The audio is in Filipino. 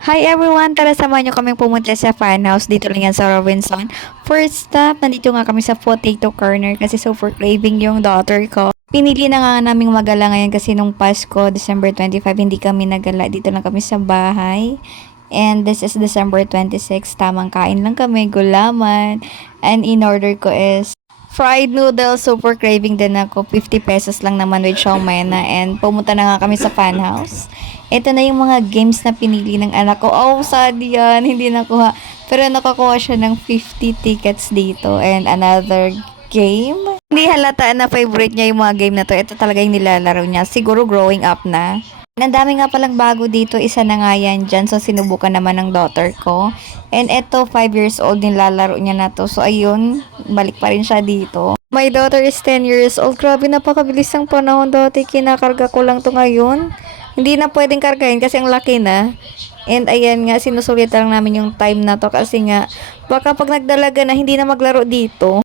Hi everyone! Tara samahan nyo kaming pumunta sa fan house. Dito lang yan sa Robinson. First stop, nandito nga kami sa potato corner kasi super craving yung daughter ko. Pinili na nga naming magala ngayon kasi nung Pasko, December 25, hindi kami nagala. Dito lang kami sa bahay. And this is December 26, tamang kain lang kami, gulaman. And in order ko is fried noodles, super craving din ako. 50 pesos lang naman with siomai na. And pumunta na nga kami sa fan house. Ito na yung mga games na pinili ng anak ko. Oh, sad yan. Hindi nakuha. Pero nakakuha siya ng 50 tickets dito. And another game. Hindi halata na favorite niya yung mga game na to. Ito talaga yung nilalaro niya. Siguro growing up na. Ang dami nga palang bago dito. Isa na nga yan dyan. So, sinubukan naman ng daughter ko. And ito, 5 years old din lalaro niya na to. So, ayun. Balik pa rin siya dito. My daughter is 10 years old. Grabe, napakabilis ng panahon. Dati, kinakarga ko lang to ngayon. Hindi na pwedeng kargahin kasi ang laki na. And ayan nga, sinusulit lang namin yung time na to kasi nga, baka pag nagdalaga na, hindi na maglaro dito.